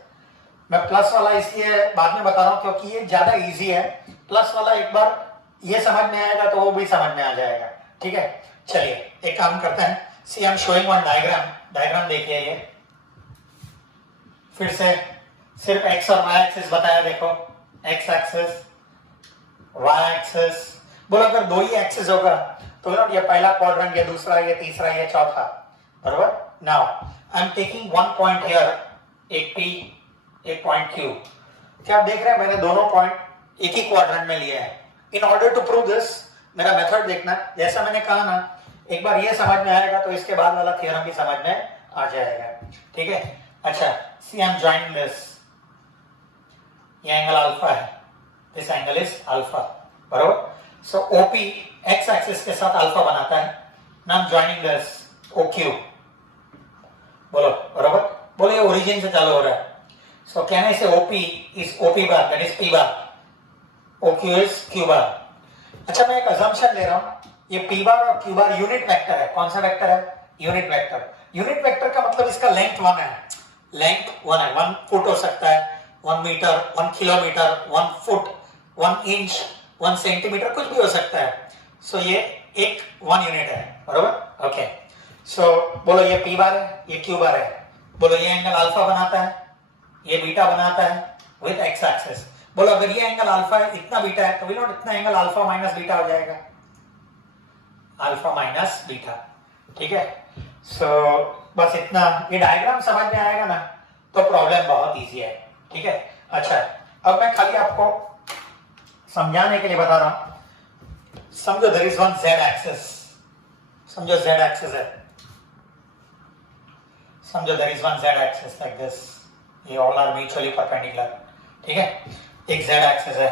मैं प्लस वाला इसलिए बाद में बता रहा हूं क्योंकि ये ज्यादा इजी है, प्लस वाला एक बार ये समझ में आएगा तो वो भी समझ में आ जाएगा, ठीक है। चलिए एक काम करते हैं, see I am showing one diagram, diagram देखिए, ये फिर से सिर्फ x और y एक्सिस बताया, देखो x एक्सिस y एक्सिस, बोलो अगर दो ही एक्सिस होगा तो ये पहला क्वाड्रेंट, ये दूसरा, ये तीसरा, ये चौथा, बराबर। Now I am taking one point here, एक P एक पॉइंट Q। क्या आप देख रहे हैं, मैंने दोनों पॉइंट एक ही क्वाड्रेंट में लिए हैं। In order to prove this मेरा मेथड देखना, जैसा मैंने कहा ना, एक बार ये समझ में आएगा तो इसके बाद वाला थ्योरम भी समझ में आ जाएगा, ठीक है। अच्छा सी आई एम जॉइनिंग दिस, ये एंगल अल्फा है, दिस एंगल इज अल्फा, बराबर। सो OP x एक्सिस के साथ अल्फा बनाता है, now I am joining this OQ, बोलो बराबर, बोलो ये ओरिजिन से चालू हो रहा है, सो कैन आई से OP is OP bar, that is P bar, OQ is Q बार। अच्छा मैं एक अजम्पशन ले रहा हूं, ये P बार और Q बार यूनिट वेक्टर है, कौन सा वेक्टर है, यूनिट वेक्टर। यूनिट वेक्टर का मतलब इसका लेंथ 1 है, लेंथ 1 है, 1 फुट हो सकता है, 1 metre, 1 kilometre, 1 foot, 1 inch, 1 centimetre, कुछ भी हो सकता है। सो ये एक 1 यूनिट है, बराबर, ओके। सो बोलो ये P बार है, ये Q बार है, बोलो ये एंगल अल्फा बनाता है, ये बीटा बनाता है विथ एक्स एक्सिस। बोलो अगर ये एंगल अल्फा है, इतना बीटा है, तो वी नोट इतना एंगल अल्फा माइनस बीटा हो जाएगा, अल्फा माइनस बीटा। ठीक है, सो बस इतना, ये डायग्राम समझ में आएगा ना तो प्रॉब्लम बहुत इजी है। ठीक है, अच्छा अब मैं खाली आपको समझाने के लिए बता रहा हूं। समझो there is one Z axis, समझो जेड एक्सिस है, समझो there is one Z axis like this, ये ऑल आर म्यूचुअली परपेंडिकुलर। ठीक है, एक जेड एक्सिस है।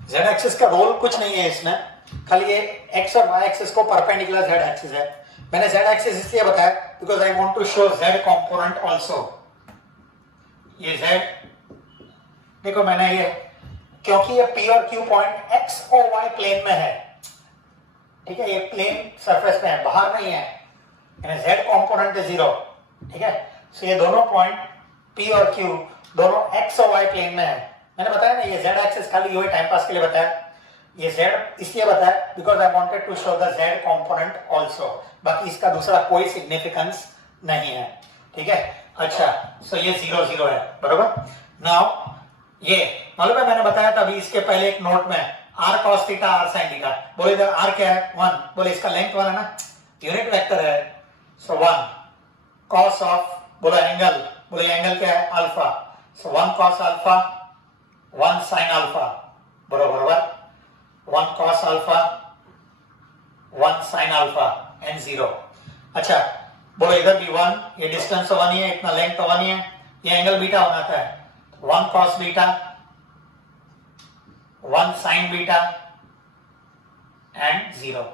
जेड एक्सिस का रोल कुछ नहीं है इसमें, खाली ये एक्स और वाई एक्सिस को परपेंडिकुलर जेड एक्सिस है। मैंने जेड एक्सिस इसलिए बताया because I want to show Z component also. ये जेड देखो मैंने ये, क्योंकि ये पी और क्यू पॉइंट एक्स और वाई प्लेन में है। ठीक है, ये प्लेन सरफेस में है, बाहर नहीं है, यानी जेड कंपोनेंट है 0। ठीक है, सो ये दोनों पॉइंट पी और क्यू दोनों एक्स और वाई प्लेन में है। मैंने बताया ना ये जेड एक्सिस खाली ये टाइम पास के लिए बताया। ये जेड इसलिए बताया because I wanted to show the Z component also, बाकी इसका दूसरा कोई सिग्निफिकेंस नहीं है। ठीक है, अच्छा सो ये 0 0 है, बरोबर। नाउ ये मालूम है मैंने बताया था अभी इसके पहले एक नोट में, R cos theta R sine theta. बोले इधर आर क्या है 1, बोले इसका लेंथ 1 है ना, यूनिट वेक्टर है, सो 1 कॉस ऑफ, बोलो एंगल, बोले एंगल क्या है अल्फा, सो 1 कॉस अल्फा 1 साइन अल्फा, बरोबर 1 cos alpha 1 sin alpha and 0। अच्छा बोलो इधर भी 1, ये डिस्टेंस 1 ही है, इतना लेंथ 1 ही है, ये एंगल बीटा होना था 1 cos beta 1 sin beta and 0।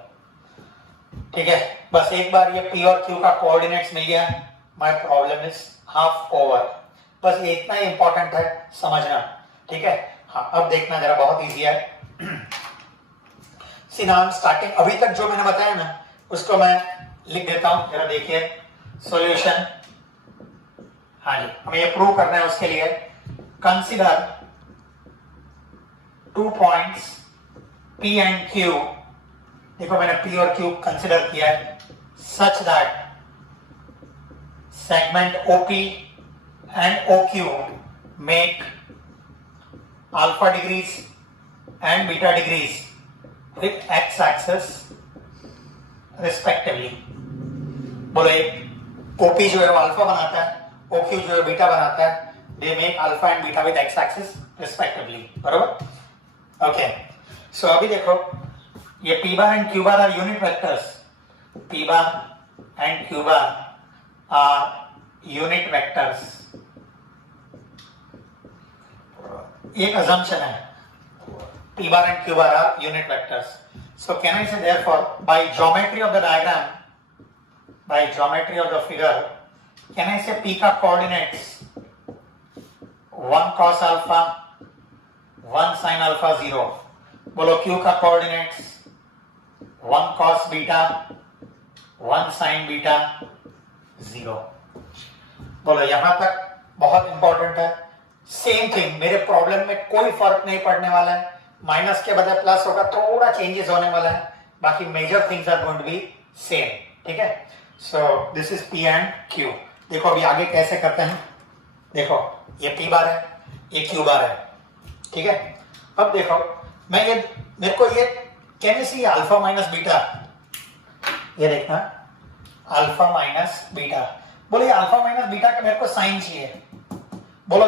ठीक है, बस एक बार ये p और q का कोऑर्डिनेट्स मिल गया, my problem is half over. बस ये इतना ही इंपॉर्टेंट है समझना। ठीक है, हाँ अब देखना जरा, बहुत इजी है। नाम स्टार्टिंग अभी तक जो मैंने बताया ना उसको मैं लिख देता हूं, जरा देखिए सॉल्यूशन। हाँ जी, हमें ये प्रूव करना है, उसके लिए consider 2 points P and Q। देखो मैंने P और Q कंसीडर किया है such that segment OP and OQ make alpha degrees and beta degrees with x axis respectively। बोलो एक OP जो है वो अल्फा बनाता है, OQ जो है बीटा बनाता है, they make alpha and beta with x axis respectively, बरोबर। ओके, सो अभी देखो ये p bar and q bar are unit vectors, p bar and q bar are unit vectors। एक assumption है P bar and Q bar are unit vectors. So can I say therefore by geometry of the diagram, by geometry of the figure, can I say P का coordinates 1 cos alpha 1 sin alpha 0। बोलो Q का coordinates 1 cos beta 1 sin beta 0। बोलो यहां तक बहुत important है। Same thing, मेरे problem में कोई फर्क नहीं पड़ने वाला है, माइनस के बजाय प्लस होगा, थोड़ा चेंजेस होने वाला है, बाकी major things are going to be same. ठीक है, so this is P and Q। देखो अभी आगे कैसे करते हैं, देखो ये P बार है, ये Q बार है। ठीक है, अब देखो मैं ये, मेरे को ये कैसे सी अल्फा माइनस बीटा, ये देखना अल्फा माइनस बीटा। बोलो ये अल्फा माइनस बीटा का मेरे को साइन चाहिए। बोलो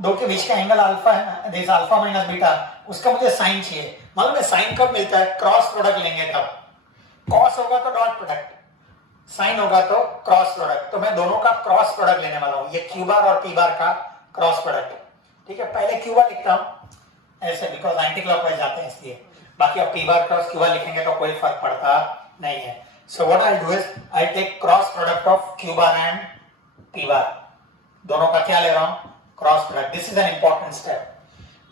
दो के बीच का एंगल अल्फा है ना, दिस अल्फा माइनस बीटा, उसका मुझे साइन चाहिए। मालूम है साइन कब मिलता है, क्रॉस प्रोडक्ट लेंगे तब। कॉस होगा तो डॉट प्रोडक्ट, साइन होगा तो क्रॉस प्रोडक्ट। तो मैं दोनों का क्रॉस प्रोडक्ट लेने वाला हूं, ये Q बार और P बार का क्रॉस प्रोडक्ट। ठीक है, पहले Q बार लिखता हूं ऐसे बिकॉज एंटी क्लॉकवाइज जाते हैं इसलिए, बाकी अब P bar cross Q bar लिखेंगे तो कोई फर्क पड़ता नहीं है। So what I do is I take cross product of Q bar and P bar, दोनों का क्या ले रहा हूं, cross product. This is an important step.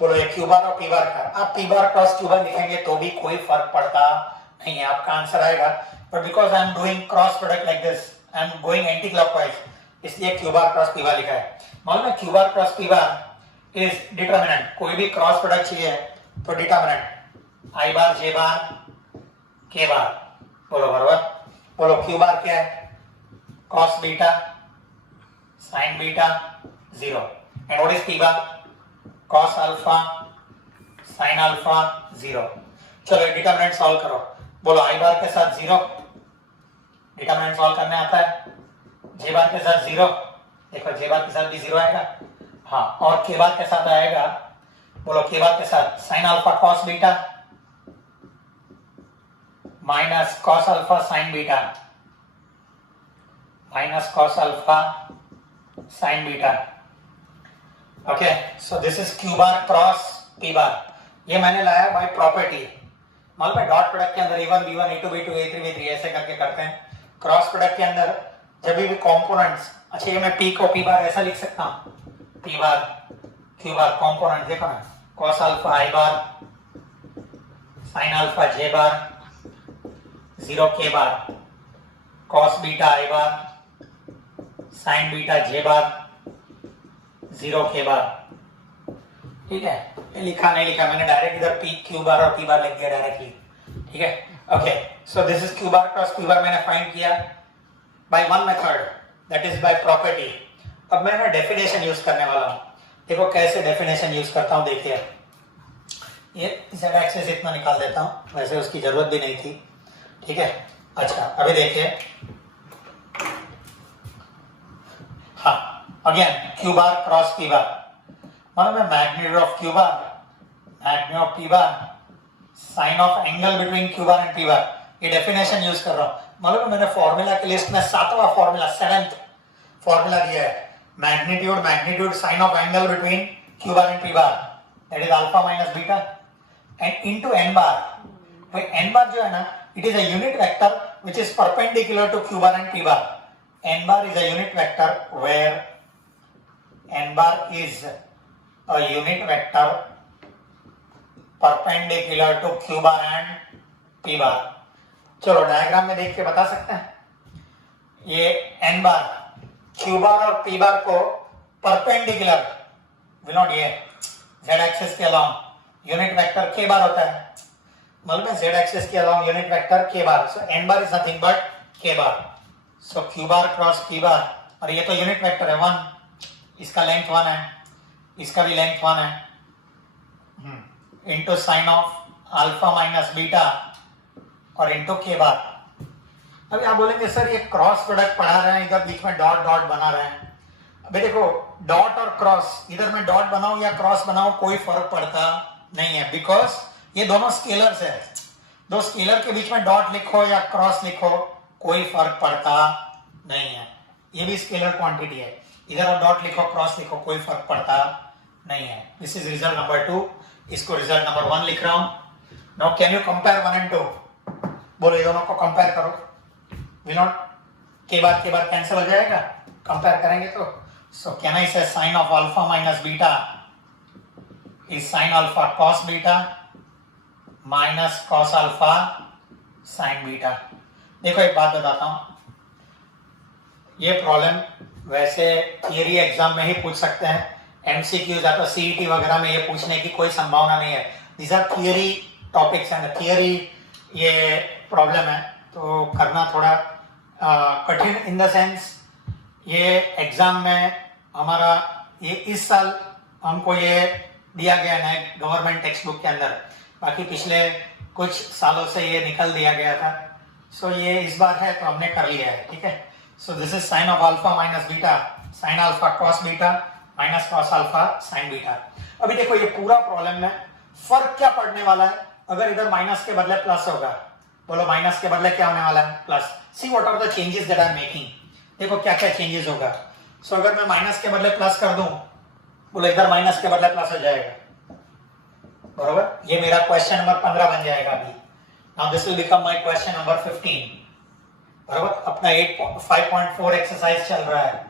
बोलो ये Q बार और P बार का, आप P bar cross Q bar लिखेंगे तो भी कोई फर्क पड़ता नहीं है, आपका आंसर आएगा। But because I am doing cross product like this, I am going anti clockwise, इसलिए Q बार क्रॉस P बार लिखा है। मालूम है Q bar cross P bar is determinant, कोई भी क्रॉस प्रोडक्ट चाहिए तो determinant I bar J bar K बार। बोलो बरोबर, बोलो Q बार क्या है, cos beta sine beta 0. And what is p bar? Cos alpha sin alpha 0. चलो डिटरमिनेंट सॉल्व करो, बोलो i बार के साथ 0, डिटरमिनेंट सॉल्व करने आता है, j बार के साथ 0, देखो j बार के साथ भी 0 आएगा, हाँ, और k बार के साथ आएगा, बोलो k बार के साथ sin alpha cos beta minus cos alpha sin beta minus cos alpha sin beta. Okay, so this is q bar cross p bar. ये मैंने लाया बाय प्रॉपर्टी. मालूम है डॉट प्रोडक्ट के अंदर a1 b1 a2 b2 a3 b3 ऐसे करके करते हैं. क्रॉस प्रोडक्ट के अंदर जब भी कंपोनेंट्स, अच्छा ये मैं p को p बार ऐसा लिख सकता हूं, p बार q बार कंपोनेंट देखो ना, cos alpha i bar sin alpha j bar 0 k bar cos beta i bar sin beta j bar 0 k बार. ठीक है, ये लिखा नहीं लिखा मैंने, डायरेक्ट इधर p q बार और p बार लिख दिया डायरेक्टली. ठीक है, okay, so this is q bar cross p बार मैंने फाइंड किया by one method, that is by property. अब मैं डेफिनेशन यूज करने वाला हूं. देखो कैसे डेफिनेशन यूज करता हूं, देखिए ये z एक्सिस इतना निकाल देता हूं, वैसे उसकी जरूरत भी नहीं थी. ठीक है, अच्छा अभी देखिए, हाँ again q bar cross p bar, मालूम है magnitude of q bar, magnitude of p bar, sine of angle between q bar and p bar. ये डेफिनेशन यूज कर रहा हूं. मालूम है मैंने फॉर्मूला की लिस्ट में 7वां फॉर्मूला, 7th फॉर्मूला दिया है, magnitude sine of angle between q bar and p bar, that is alpha minus beta and into n bar. तो n बार जो है ना, it is a unit vector which is perpendicular to q bar and p bar. n bar is a unit vector where n bar is a unit vector perpendicular to q bar and p bar. चलो diagram में देख के बता सकते हैं, ये n बार q बार और p बार को परपेंडिकुलर, विल नॉट ये z एक्सिस के अलोंग यूनिट वेक्टर k बार होता है, मतलब z एक्सिस के along unit vector k bar. So n bar is nothing but k bar. So q bar cross p बार, और ये तो यूनिट वेक्टर है 1, इसका लेंथ 1 है, इसका भी लेंथ 1 है, into sine of alpha minus beta और इंटू के बार. अभी आप बोलेंगे सर ये क्रॉस प्रोडक्ट पढ़ा रहे हैं, इधर बीच में डॉट डॉट बना रहे हैं. अभी देखो डॉट और क्रॉस, इधर मैं डॉट बनाऊं या क्रॉस बनाऊं कोई फर्क पड़ता नहीं है, बिकॉज ये दोनों स्केलर्स है. दो स्केलर के बीच में डॉट लिखो या क्रॉस लिखो कोई फर्क पड़ता नहीं है, ये भी स्केलर क्वांटिटी है. इधर आप डॉट लिखो क्रॉस लिखो कोई फर्क पड़ता नहीं है. दिस इज रिजल्ट नंबर 2, इसको रिजल्ट नंबर 1 लिख रहा हूं. Now can you compare 1 and 2, बोलो ये दोनों को कंपेयर करो. विल नॉट के बार कैंसिल हो जाएगा कंपेयर करेंगे तो. सो can I say sine of alpha minus beta is sine alpha cos beta minus cos alpha sine beta. देखो एक बात बताता हूं, ये प्रॉब्लम वैसे थियरी एग्जाम में ही पूछ सकते हैं, एमसीक्यू या तो सीईटी वगैरह में ये पूछने की कोई संभावना नहीं है. These are theory topics and theory ये प्रॉब्लम है, तो करना थोड़ा कठिन इन द सेंस. ये एग्जाम में हमारा ये इस साल हमको ये दिया गया है गवर्नमेंट टेक्स्ट बुक के अंदर, बाकी पिछले कुछ सालों से ये निकल दिया गया था. सो ये इस बार है तो हमने कर लिया है. ठीक है, so this is sine of alpha minus beta sine alpha cos beta minus cos alpha sine beta. अभी देखो ये पूरा प्रॉब्लम में फर्क क्या पड़ने वाला है, अगर इधर माइनस के बदले प्लस होगा, बोलो माइनस के बदले क्या होने वाला है, plus. See what are the changes that I am making, देखो क्या क्या चेंजेस होगा. सो अगर मैं माइनस के बदले प्लस कर दूं, बोलो इधर माइनस के बदले प्लस हो जाएगा, बरोबर. ये मेरा क्वेश्चन नंबर 15 बन जाएगा अभी. Now this will become my question number 15, बरोबर. अपना 5.4 एक्सरसाइज चल रहा है,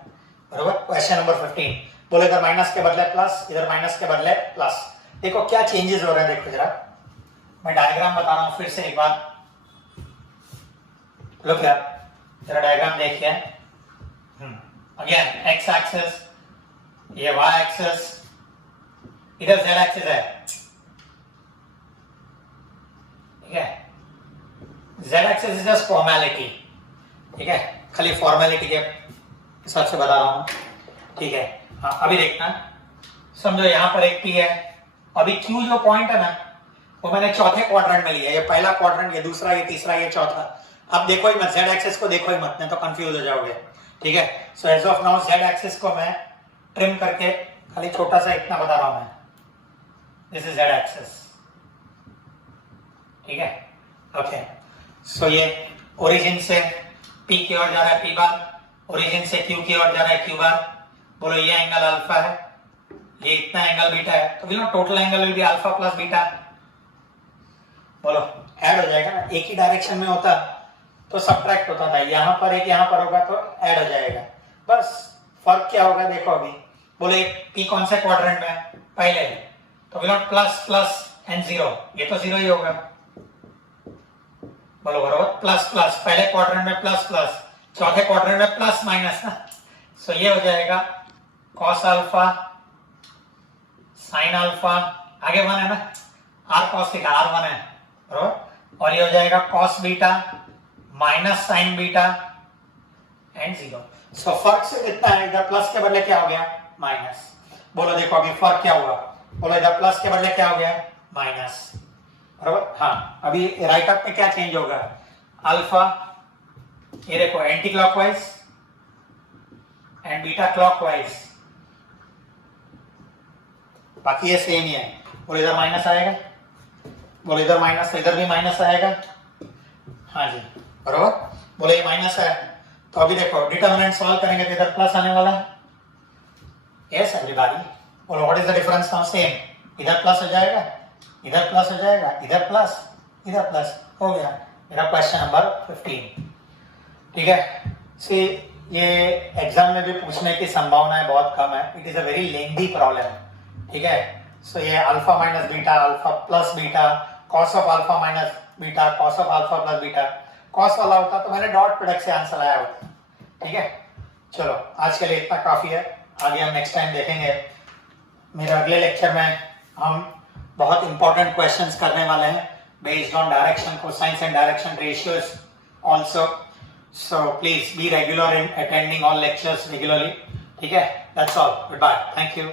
बरोबर. क्वेश्चन नंबर 15, बोलो इधर माइनस के बदले प्लस, इधर माइनस के बदले प्लस. देखो क्या चेंजेस हो रहे हैं, देखो जरा मैं डायग्राम बता रहा हूं फिर से एक बार. लो क्या जरा डायग्राम देखिए. अगेन एक्स एक्सिस, ये वाई एक्सिस, इधर जेड एक्सिस है. ठीक है, Z axis is just formality. ठीक है, खाली फॉर्मेलिटी के हिसाब से बता रहा हूं. ठीक है, हाँ अभी देखना, समझो यहाँ पर एक पी है, अभी क्यू जो पॉइंट है ना वो मैंने चौथे क्वाड्रेंट में लिया, ये पहला क्वाड्रेंट, ये दूसरा, ये तीसरा, ये चौथा। अब देखो ही मत, जेड एक्सिस को देखो ही मत, नहीं तो कंफ्यूज हो जाओगे, ठीक है। So as of now Z axis को मैं ट्रिम करके खाली छोटा सा इतना बता रहा हूं मैं, दिस इज जेड एक्सिस, ठीक है। ओके, सो ये ओरिजिन से पी की ओर जा रहा है पी बार, ओरिजिन से क्यू की ओर जा रहा है क्यू बार। बोलो ये एंगल अल्फा है, ये इतना एंगल बीटा है, तो बोलो total angle will be alpha plus beta. बोलो ऐड हो जाएगा ना, एक ही डायरेक्शन में होता तो सब्ट्रैक्ट होता था, यहां पर एक यहां पर होगा तो ऐड हो जाएगा, बस फर्क क्या होगा देखो अभी। बोलो एक पी कौन से क्वाड्रेंट में है, पहले, तो बोलो प्लस प्लस एंड जीरो, ये तो जीरो ही होगा। बोलो बराबर, प्लस प्लस, पहले क्वाड्रेंट में प्लस प्लस, चौथे क्वाड्रेंट में प्लस माइनस ना, सो ये हो जाएगा कॉस अल्फा साइन अल्फा, आगे वन है ना, R cos theta R one है बराबर, और ये हो जाएगा cos beta minus sine beta and zero. So फर्क से कितना है, इधर प्लस के बदले क्या हो गया माइनस। बोलो देखो अभी फर्क क्या हुआ, बोलो इधर प्लस के बदले क्या हो गया माइनस, बराबर। हाँ अभी राइट अप में क्या चेंज होगा, अल्फा ये देखो anti clockwise and beta clockwise, बाकी ये सेम ही है। बोलो इधर माइनस आएगा, बोलो इधर माइनस, इधर भी माइनस आएगा, हाँ जी बराबर। बोलो ये माइनस है, तो अभी देखो डिटरमिनेंट सॉल्व करेंगे तो इधर प्लस आने वाला है, यस एवरीबॉडी। बोलो what is the difference now, same, इधर प्लस हो जाएगा, इधर प्लस हो जाएगा, इधर प्लस हो गया। मेरा क्वेश्चन नंबर 15, ठीक है। सी ये एग्जाम में भी पूछने की संभावनाएं बहुत कम है, it is a very lengthy problem, ठीक है। सो ये alpha minus beta, alpha plus beta, cos of alpha minus beta, cos of alpha plus beta, cos वाला होता तो मैंने डॉट प्रोडक्ट से आंसर आया होता, ठीक है। चलो आज के लिए इतना काफी है, आगे हम नेक्स्ट टाइम देखेंगे। मेरे अगले लेक्चर में हम बहुत इंपॉर्टेंट क्वेश्चंस करने वाले हैं based on direction cosines and direction ratios also, so please be regular in attending all lectures regularly, ठीक है। That's all, goodbye, thank you.